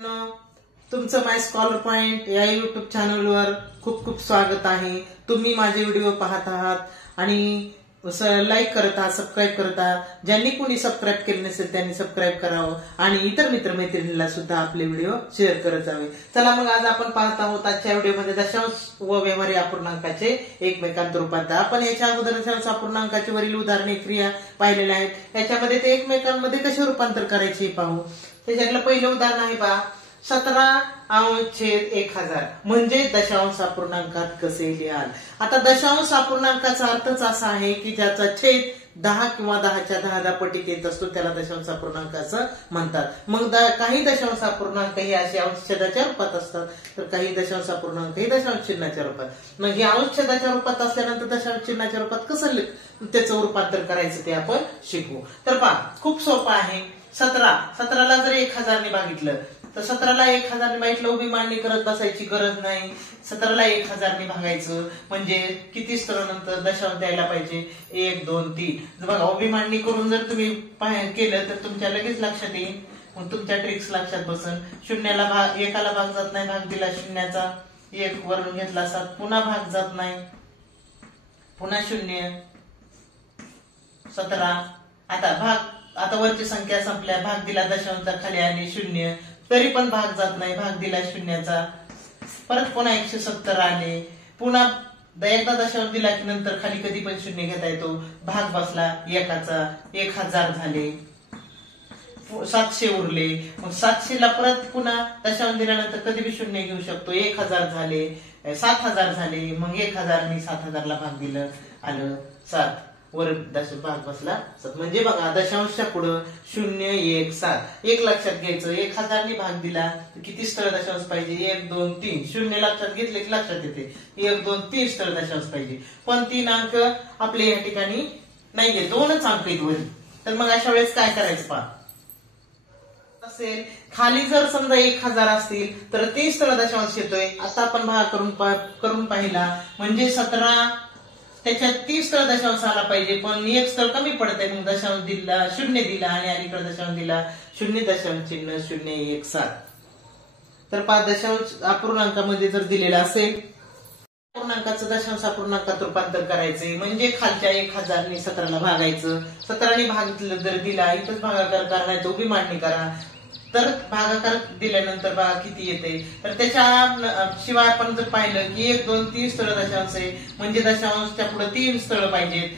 तुमचं माय scholar point या YouTube चॅनलवर खूप खूप स्वागत आहे। तुम्ही माझे व्हिडिओ पाहत आहात आणि लाईक करत आहात, सबस्क्राईब करत आहात। ज्यांनी कोणी सबस्क्राईब केले नसेल त्यांनी सबस्क्राईब करावं आणि इतर मित्रमैत्रिणींना सुद्धा आपले व्हिडिओ शेअर करत जावे। चला मग आज आपण पाहत आहोत आजच्या व्हिडिओमध्ये दशांश व व्यवहारी अपूर्णांकाचे एकमेकांत रूपांतर। आपण याच्या अगोदर दशांश अपूर्णांकाचे वरील उदाहरणे क्रिया पाहिलेल्या आहेत। याच्यामध्ये ते एकमेकांमध्ये कसे रूपांतर करायचे पाहू। त्याच्यातलं पहिलं उदाहरण आहे पहा, 17/1000 म्हणजे दशांश अपूर्णांकात कसे लिहाल। आता दशांश अपूर्णांकाचा अर्थच असा आहे की ज्याचा छेद 10 किंवा 10च्या 10 पटीत येत असतो त्याला दशांश अपूर्णांकाचं म्हणतात। मग काही दशांश अपूर्णांक हे असे अंशछेदाच्या रूपात असतात, तर काही दशांश अपूर्णांक हे दशांश चिन्हाच्या रूपात। मग हे अंशछेदाच्या रूपात असल्यानंतर दशांश चिन्हाच्या रूपात कसं त्याचं रूपांतर करायचं ते आपण शिकू। तर पहा खूप सोपं आहे। 17ला जर 1000 ने भागितलं तर 17ला 1000 ने भागितलं, उभी मांडणी करत बसायची गरज नाही। 17ला 1000 ने भागायचं म्हणजे किती स्थळ नंतर दशांश द्यायला पाहिजे, 1 2 3। बघा उभी मांडणी करून जर तुम्ही केलं तर तुमच्या लगेच लक्षात येईल, मग तुमच्या ट्रिक्स लक्षात बसन। शून्याला भाग एकाला भाग जात नाही, भाग दिला शून्याचा, 1 वरून घेतला 7, पुन्हा भाग जात नाही, पुन्हा 0 17। आता वरची संख्या संपल्या, भाग दिला दशांश खाली आली 0, तरी पण भाग जात नाही, भाग दिला शून्याचा, परत पुन्हा 170 आले, पुन्हा एकदा दशांश दिला की नंतर खाली कधी पण 0 घेता येतो, भाग बसला एकाचा, 1000 झाले, 700 उरले। मग 700 ला परत पुन्हा दशांश दिल्यानंतर कधी बी 0 घेऊ शकतो, 1000 झाले, 7000 झाले, मग 1000 ने 7000 ला भाग दिलं आलं 7, वर दशांश भाग बसला 7। म्हणजे बघा दशांशच्या पुढं 0 1 7 एक लक्षात घ्यायचं। 1000 ने भाग दिला तर किती स्थळ दशांश पाहिजे, 1 2 3। 0 लक्षात घेतले की लक्षात येते 1 2 3 स्थळ दशांश पाहिजे, पण 3 अंक आपले या ठिकाणी नाहीये, 2च अंक आहेत वरी। तर मग अशा वेळेस काय करायचं पहा, असेल खाली जर समजा 1000 असतील तर 3 स्थळ दशांश येतोय। आता आपण भाग करून पाहिला म्हणजे 17 त्याच्यात 30 स्थळ दशांश आला पाहिजे, पण एक स्थळ कमी पडतंय, मग दशांश दिला 0 दिला आणि अलीकडे दशांश दिला 0 दशांश चिन्ह 0 1 7। तर 5 दशांश अपूर्णांकामध्ये जर दिलेला असेल अपूर्णांकाचं दशांश अपूर्णांकात रूपांतर करायचे म्हणजे खालच्या 1000 ने 17ला भागायचं। 17 ने भागितलं जर दिला इथंच भागाकार करायचं, उभी मांडणी करा, तर भागाकार दिल्यानंतर बघा किती येते। तर त्याच्या शिवाय आपण जर पाहिलं की 1 2 3 स्थळ दशांश आहे म्हणजे दशांशच्या पुढे 3 स्थळ पाहिजेत,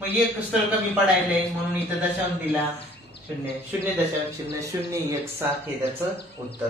मग एक स्थळ कमी पडायलंय म्हणून इथं दशांश दिला 0 0 दशांश चिन्ह 0 1 7 हे त्याचं उत्तर।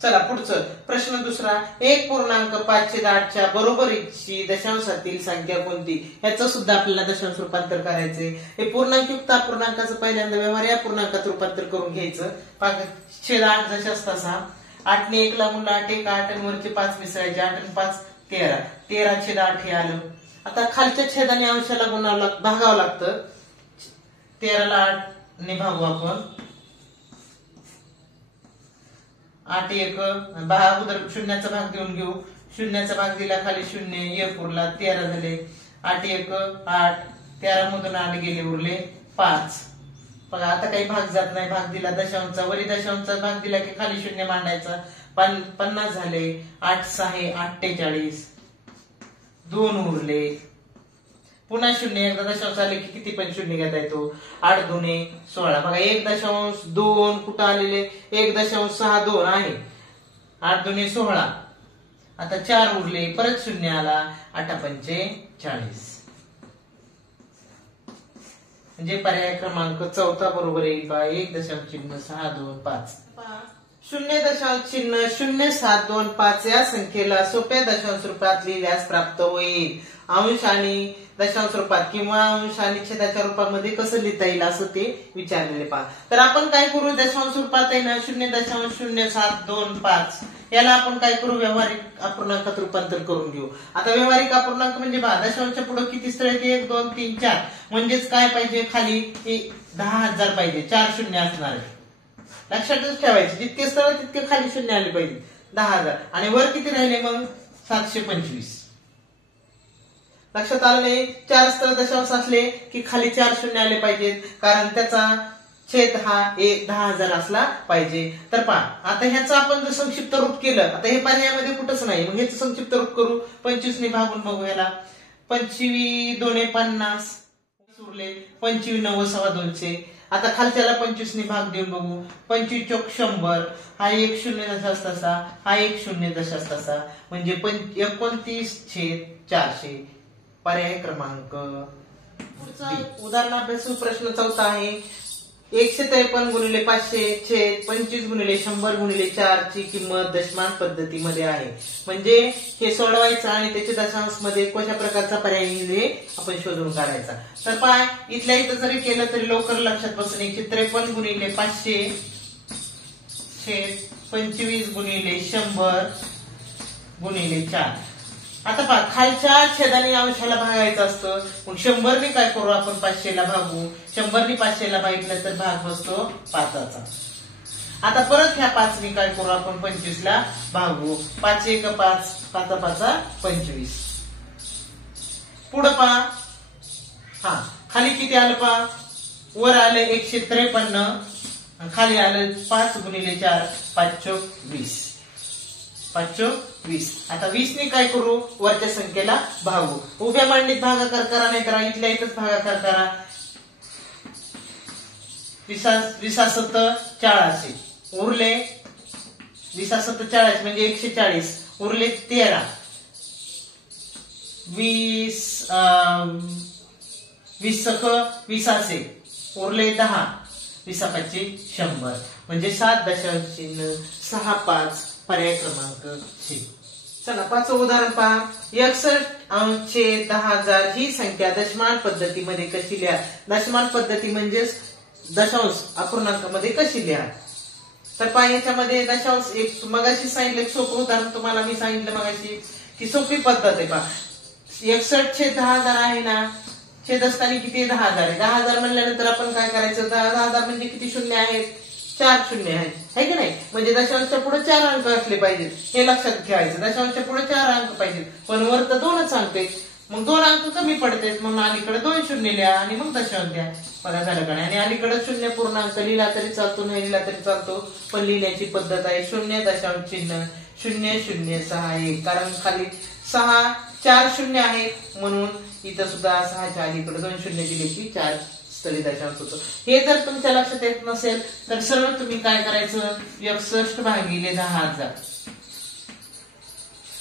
चला पुढचं प्रश्न दुसरा, 1.5/8 च्या बरोबरीची दशांशातील संख्या कोणती, याचं सुद्धा आपल्याला दशांश रूपांतर करायचंय। हे पूर्णांकयुक्त अपूर्णांकाचं पहिल्यांदा व्यवहारी अपूर्णांकात रूपांतर करून घ्यायचं। छेद 8 जसे असता 8 ने 1 ला गुणला 8 1 8 आणि वरचे 5 मिसळायचे, 8 आणि 5 13, 13/8 हे आलं। आता खालच्या छेदाने अंशाला भागावं लागतं, 13ला 8 ने भागू आपण, 8 1 अगोदर शून्याचा भाग देऊन घेऊ, शून्याचा भाग दिला खाली 0 1 उरला, 13 झाले, 8 1 8 13 मधून 8 गेले उरले 5। बघा आता काही भाग जात नाही, भाग दिला दशांशचा, वरी दशांशचा भाग दिला की खाली 0 मांडायचा, 50 झाले, 8 6 48 2 उरले, पुन्हा 0 एकदा दशांश आले की किती पण 0 घेता येतो, 8 2 16। बघा 1.2 कुठं आलेले, 1.62 आहे, 8 2 16। आता 4 उरले, परत 0 आला, 8 5 40। म्हणजे पर्याय क्रमांक 4 बरोबर येईल बा 1.625। 0.07225 या संख्येला सोप्या दशांश रूपात लिहिल्यास प्राप्त होईल। अंश आणि दशांश रूपात किंवा अंश आणि छेदाच्या रूपामध्ये कसं लिहिता येईल असं ते विचारलेले पहा। तर आपण काय करू, दशांश रूपात आहे ना 0.0725 याला आपण काय करू, व्यावहारिक अपूर्णांकात रूपांतर करून घेऊ। आता व्यावहारिक अपूर्णांक म्हणजे पहा दशांशच्या पुढे किती स्थळ येते, 1 2 3 4, म्हणजेच काय पाहिजे खाली 10,000 पाहिजे, 4 शून्य असणार आहे, लक्षातच ठेवायचे, जितके स्थळ तितके खाली 0 आले पाहिजे 10,000, आणि वर किती राहिले मग 725। लक्षात आलं नाही, 4 स्थळ दशांश असले की खाली 4 शून्य आले पाहिजेत, कारण त्याचा छेद हा 10,000 असला पाहिजे. तर पहा आता ह्याचं आपण जर संक्षिप्त रूप केलं, आता हे पर्यायामध्ये कुठंच नाही, मग ह्याचं संक्षिप्त रूप करू. 25 ने भागून बघू याला. 25 2 50 उरले. 25 9 सव्वा 200. आता खालच्याला 25 ने भाग देऊन बघू. 25 चोक 100. हा एक 0 दशांश तसा, हा एक 0 दशांश तसा, म्हणजे 29/400. पर्याय क्रमांक. पुढचा उदाहरण अभ्यासू प्रश्न 4 आहे. 153 गुणिले 500 छेद 25 गुणिले 100 गुणिले 4 ची किंमत दशमान पद्धतीमध्ये आहे. म्हणजे हे सोडवायचं आणि त्याच्या दशांश मध्ये कशा प्रकारचा पर्याय हे आपण शोधून काढायचा. तर पहा इथल्या इथं जरी केलं तरी लवकर लक्षात बसून 153 गुणिले 500 छेद 25 गुणिले 100 गुणिले 4. आता पहा खालच्या छेदाने अंशाला भागायचं असतं. मग 100 ने काय करू आपण 500 ला भागू. 100 ने 500 ला भागितलं तर भाग बसतो 5चा. आता परत ह्या 5 ने काय करू आपण 25 ला भागू. 5 1 5 5 5 25. पुढे पहा हा खाली किती आलं पहा. वर आलं 153, खाली आलं 5 गुणिले 4 5 चोक 20. 5 चोक 20. आता 20 ने काय करू वरच्या संख्येला भागू. उभ्या मांडणीत भागाकार करा, नाही तर इथल्या इथंच भागाकार करा. 20 40 उरले. 20 40 म्हणजे 140 उरले 13. 20 असे उरले 10. 20 5 100 म्हणजे 7.65. पर्याय क्रमांक C. चला 5चं उदाहरण पहा. 61/10,000 ही संख्या दशमान पद्धतीमध्ये कशी लिहा. दशमान पद्धती म्हणजेच दशांश अपूर्णांकामध्ये कशी लिहा. तर पहा याच्यामध्ये दशांश एक मगाशी सांगितलं एक सोपं उदाहरण तुम्हाला मी सांगितलं मगाशी की सोपी पद्धत आहे. पहा 61/10,000 आहे ना. छेद असताना किती 10,000 आहे. 10,000 म्हणल्यानंतर आपण काय करायचं. 10,000 म्हणजे किती शून्य आहेत. 4 शून्य आहेत है की नाही. म्हणजे दशांशच्या पुढे 4 अंक असले पाहिजेत हे लक्षात ठेवायचं. दशांशच्या पुढे 4 अंक पाहिजेत पण वर तर 2च अंक आहेत. मग 2 अंक कमी पडतात म्हणून अलीकडे 2 शून्य लिहा आणि मग दशांश द्या. बघा झालं का. आणि अलीकडे 0 पूर्णांक लिहिला तरी चालतो नाही लिहिला तरी चालतो पण लिहिण्याची पद्धत आहे 0.चिन्ह 0061. कारण खाली 4 शून्य आहेत म्हणून इथं सुद्धा 6च्या अलीकडे 2 शून्य दिले की 4 स्थळी दशांश होतो. हे जर तुमच्या लक्षात येत नसेल तर सरळ तुम्ही काय करायचं 61 भागिले 10,000.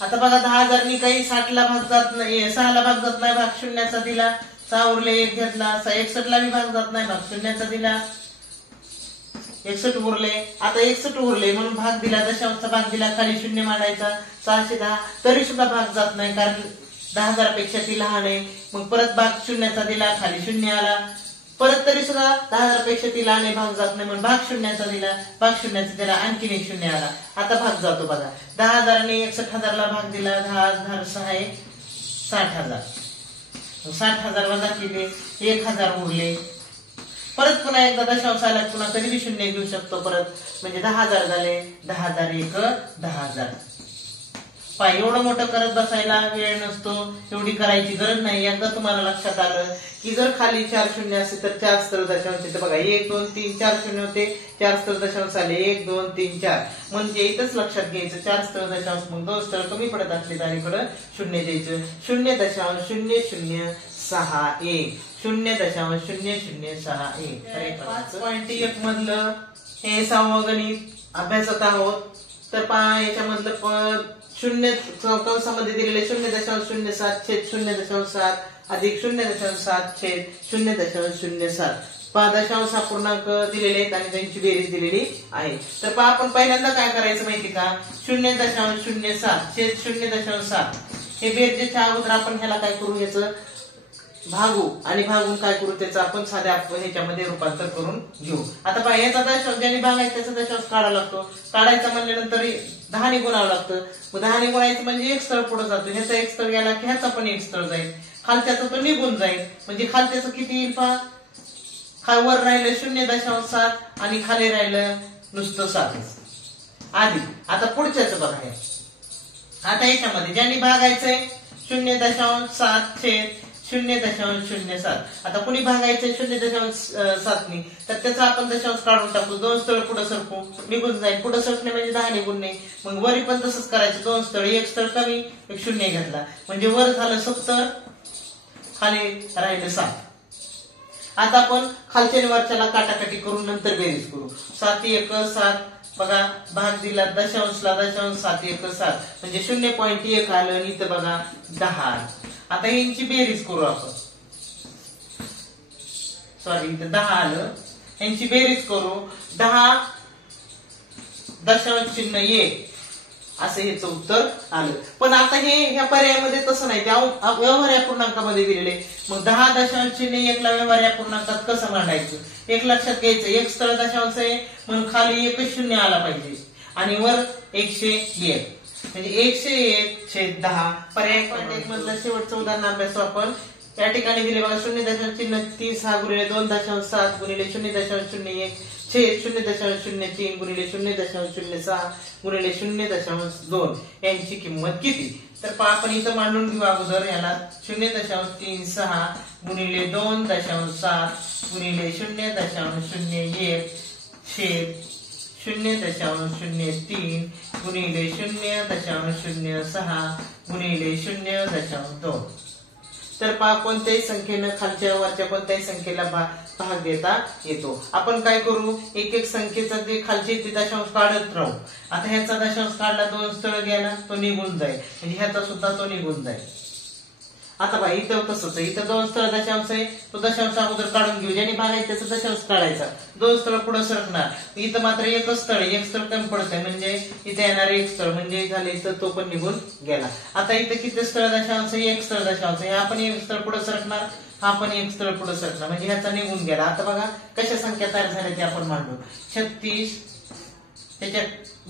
आता बघा 10,000 नी काही 60 ला भाग जात नाही. 6 ला भाग जात नाही. भाग शून्याचा दिला. 6 उरले 1 घेतला. 61 ला भाग जात नाही. भाग शून्याचा दिला. 61 उरले. आता 61 उरले म्हणून भाग दिला. दशांशचा भाग दिला. खाली शून्य मांडायचा. 610 तरी सुद्धा भाग जात नाही कारण 10,000 पेक्षा ती लहान आहे. मग परत भाग शून्याचा दिला. खाली शून्य आला. परत तरी सुद्धा 10,000 पेक्षा ती लहान आहे भाग जात नाही म्हणून भाग शून्याचा दिला. भाग शून्याचा दिला. आणखीन एक शून्य आला. आता भाग जातो बघा. 10,000 ने 61,000 ला भाग दिला. 10,000 6 आहे 60,000. 60,000 वजा केले 1,000 उरले. परत पुन्हा एकदा दशांश आला पुन्हा कधी शून्य घेऊ शकतो परत म्हणजे 10,000 झाले. 10,000 1 10,000. पाय एवढं मोठं करत बसायला वेळ नसतो. एवढी करायची गरज नाही. एकदा तुम्हाला लक्षात आलं की जर खाली 4 शून्य असेल तर 4 स्तर दशांश येते बघा. 1 2 3 4 शून्य होते. 4 स्तर दशांश आले 1 2 3 4 म्हणजे इथंच लक्षात घ्यायचं 4 स्तर दशांश मग 2 स्तर कमी पडत असले तर इकडे शून्य द्यायचं. 0.0061 0.0061. 5.1 मधलं हे 6वं गणित अभ्यासत आहोत. तर पहा याच्यामधलं शून्य कंसामध्ये दिलेले 0.07 छेद 0.7 अधिक 0.7 छेद 0.07. पहा दशांश अपूर्णांक दिलेले आहेत आणि त्यांची बेरीज दिलेली आहे. तर पहा आपण पहिल्यांदा काय करायचं माहिती का 0.07 छेद 0.7 हे बेरजेच्या अगोदर आपण ह्याला काय करू याचं भागू आणि भागून काय करू त्याचं आपण साध्या ह्याच्यामध्ये रूपांतर करून घेऊ. आता पहा याचा दशांश ज्याने भागायचा त्याचा दशांश काढावा लागतो. काढायचा म्हणल्यानंतर 10 ने गुणावं लागतं. मग 10 ने गुणायचं म्हणजे एक स्थळ पुढे जातो. ह्याचा एक स्थळ गेला की ह्याचा पण एक स्थळ जाईल. खालच्याचा तो निघून जाईल म्हणजे खालच्याचं किती येईल पहा. वर राहिलं 0.7 आणि खाली राहिलं नुसतं 7 आधी. आता पुढच्याच बघा हे. आता याच्यामध्ये ज्यांनी भागायचंय 0.7 छेद 0.07. आता कुणी भागायचं 0.7 नी तर त्याचा आपण दशांश काढून टाकू, 2 स्थळ पुढे सरकू, निघून जाईल. पुढे सरकणे म्हणजे 10 निघून नाही. मग वरी पण तसंच करायचं, 2 स्थळ, 1 स्थळ कमी, 1 शून्य घेतला म्हणजे वर झालं 70, खाली राहिलं 7. आता आपण खालच्या आणि वरच्याला काटाकाटी करून नंतर बेरीज करू. 7 1 7, बघा भाग दिला दशांशला, दशांश 7 1 7 म्हणजे 0.1 आलं आणि इथं बघा 10. आता यांची बेरीज करू आपण. सॉरी, इथं 10 आलं, यांची बेरीज करू. 10 दशांश चिन्ह 1 असं ह्याचं उत्तर आलं. पण आता हे ह्या पर्यायामध्ये तसं नाही, त्या व्यवहार्य पूर्णांकामध्ये दिलेले. मग 10 दशांश चिन्ह 1 ला व्यवहार्य पूर्णांकात कसं मांडायचं, एक लक्षात घ्यायचं. एक स्थळ दशांश आहे म्हणून खाली एकच शून्य आला पाहिजे आणि वर 101 म्हणजे 101/10. पर्याय क्रमांक मधलं शेवटचं उदाहरण अभ्यासू आपण. या ठिकाणी दिले बघा 0.36 गुणिले 2.7 गुणिले 0.01 छेद 0.03 गुणिले 0.06 गुणिले 0.2 यांची किंमत किती. तर आपण इथं मांडून घेऊ अगोदर याला. 0.36 गुणिले 2.7 गुणिले 0.01 छेद 0.03 गुणिले 0.06 गुणिले 0.2. तर पहा कोणत्याही संख्येनं खालच्या वरच्या कोणत्याही संख्येला भाग देता येतो. आपण काय करू, एक एक संख्येचा जे खालचे ते दशांश काढत राहू. आता ह्याचा दशांश काढला, 2 स्थळ गेला, तो निघून जाईल म्हणजे ह्याचा सुद्धा तो निघून जाईल. आता पहा इथं तसंच आहे, इथं 2 स्थळ दशांश आहे, तो दशांश अगोदर काढून घेऊ. ज्याने भागायचं त्याचा दशांश काढायचा, 2 स्थळ पुढे सरकणार. इथं मात्र एकच स्थळ, 1 स्थळ कमी पडत आहे म्हणजे इथे येणार 1 स्थळ म्हणजे झाले, तर तो पण निघून गेला. आता इथं किती स्थळ दशांश, 1 स्थळ दशांश आहे, आपण 1 स्थळ पुढे सरकणार, हा पण 1 स्थळ पुढे सरकणार म्हणजे ह्याचा निघून गेला. आता बघा कशा संख्या तयार झाल्या ते आपण मांडू. 36 त्याच्यात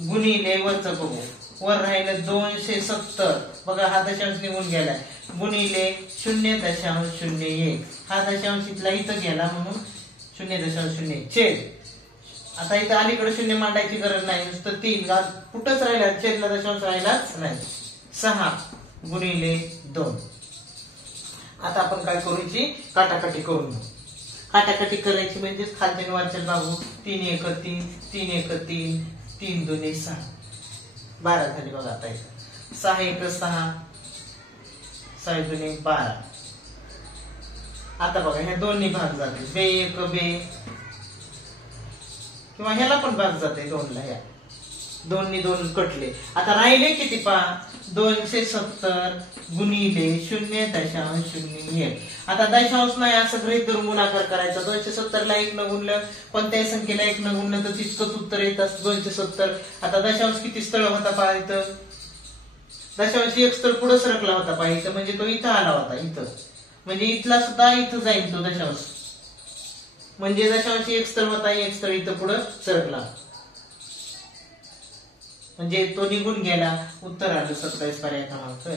गुणिले वरचं बघू, वर राहिलं 270, बघा हा दशांश निघून गेलाय, गुणिले 0.01 हा दशांश इथला इथं गेला म्हणून 0.01 छेद. आता इथं अलीकडे शून्य मांडायची गरज नाही, नुसतं 3 कुठंच राहिला, छेदला दशांश राहिलाच नाही. 6 गुणिले 2. आता आपण काय करू, काटाकाटी करून घेऊ. काटाकाटी करायची म्हणजे खालच्या वरच्या बाजू 3 1 3 3 1 3 3 2 6 12 झाली. बघा आता 6 1 6 6 2 12. आता बघा ह्या दोन्ही भाग जाते, बे 1 बे किंवा ह्याला पण भाग जाते 2 ला, ह्या 2 नी 2 कटले. आता राहिले किती पहा, 270 गुणिले 0.01. आता दशांश नाही असं गृहीत धरून गुणाकार करायचा. 270 ला 1 न गुणलं, कोणत्याही संख्येला 1 न गुणलं तर तितकंच उत्तर येत असतं 270. आता दशांश किती स्थळ होता पहा, इथं दशांश 1 स्थळ पुढे सरकला होता पहा, इथं म्हणजे तो इथं आला होता, इथं म्हणजे इथला सुद्धा इथं जाईल तो दशांश, म्हणजे दशांश 1 स्थळ होता, 1 स्थळ इथं पुढे सरकला म्हणजे तो निघून गेला. उत्तर आलं 27 पर्याय क्रमांक.